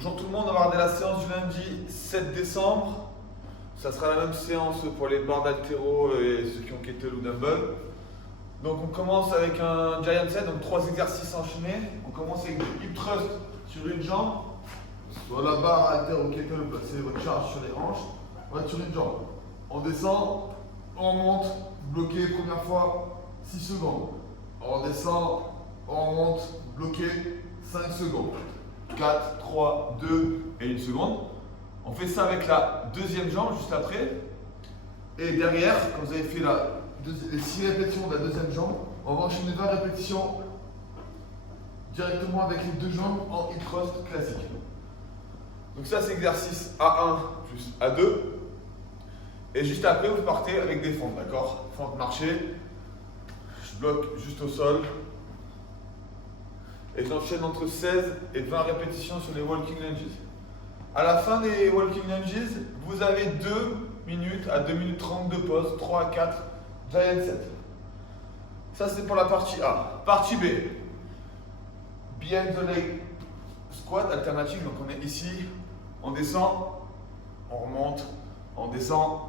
Bonjour tout le monde, on va regarder la séance du lundi 7 décembre. Ça sera la même séance pour les barres d'haltéro et ceux qui ont kettle ou dumbbell. Donc on commence avec un giant set, donc 3 exercices enchaînés. On commence avec du hip thrust sur une jambe. Sur la barre haltéro ou kettle, vous placez votre charge sur les hanches. On va sur une jambe. On descend, on monte, bloqué première fois 6 secondes. On descend, on monte, bloqué 5 secondes. 4, 3, 2 et 1 seconde. On fait ça avec la deuxième jambe juste après. Et derrière, quand vous avez fait les 6 répétitions de la deuxième jambe, on va enchaîner 20 répétitions directement avec les deux jambes en hip thrust classique. Donc ça c'est exercice A1 plus A2. Et juste après vous partez avec des fentes, d'accord? Fente marché. Je bloque juste au sol. Et j'enchaîne entre 16 et 20 répétitions sur les walking lunges. À la fin des walking lunges, vous avez 2 minutes à 2 minutes 30 de pause, 3 à 4 giant set. Ça c'est pour la partie A. Partie B, behind the leg squat alternative. Donc on est ici, on descend, on remonte, on descend,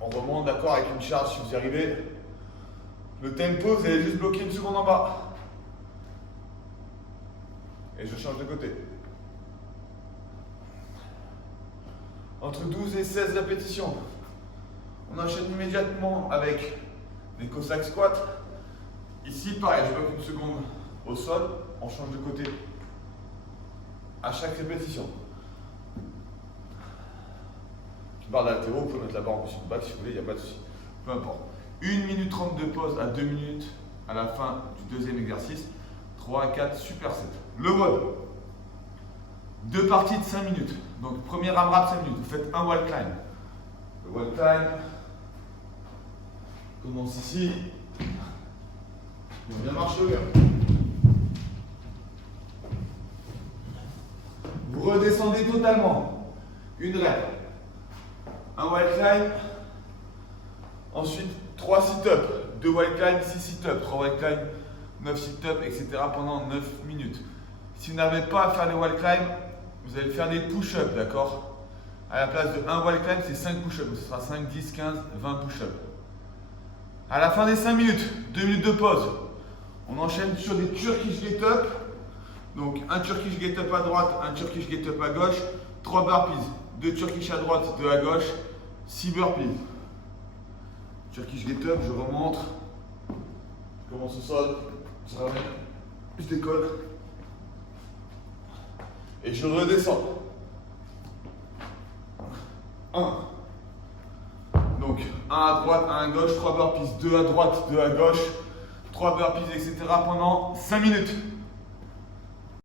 on remonte, d'accord, avec une charge si vous y arrivez. Le tempo, vous allez juste bloquer une seconde en bas. Et je change de côté. Entre 12 et 16 répétitions. On enchaîne immédiatement avec les Cossack squats. Ici, pareil, je bloque une seconde au sol. On change de côté à chaque répétition. Barre d'haltéro, vous pouvez mettre la barre en position de back si vous voulez, il n'y a pas de souci. Peu importe. 1 minute 30 de pause à 2 minutes à la fin du deuxième exercice. 3 à 4 supersets. Le WOD. 2 parties de 5 minutes. Donc, premier AMRAP 5 minutes. Vous faites un wall climb. Le wall climb commence ici. On vient marcher au gars. Vous redescendez totalement. Une rep. Un wall climb. Ensuite, 3 sit-ups. 2 wall climb, 6 sit-ups. 3 wall climb, 9 sit-ups, etc. pendant 9 minutes. Si vous n'avez pas à faire les wall climb, vous allez faire des push-ups, d'accord? À la place de 1 wall climb, c'est 5 push-ups. Ce sera 5, 10, 15, 20 push-ups. À la fin des 5 minutes, 2 minutes de pause, on enchaîne sur des Turkish get-up. Donc un Turkish get-up à droite, un Turkish get-up à gauche, 3 burpees, 2 Turkish à droite, 2 à gauche, 6 burpees. Turkish get-up, je remonte, je commence au sol, je ramène, je décolle et je redescends. 1. Donc 1 à droite, 1 à gauche, 3 burpees, 2 à droite, 2 à gauche, 3 burpees, etc. pendant 5 minutes.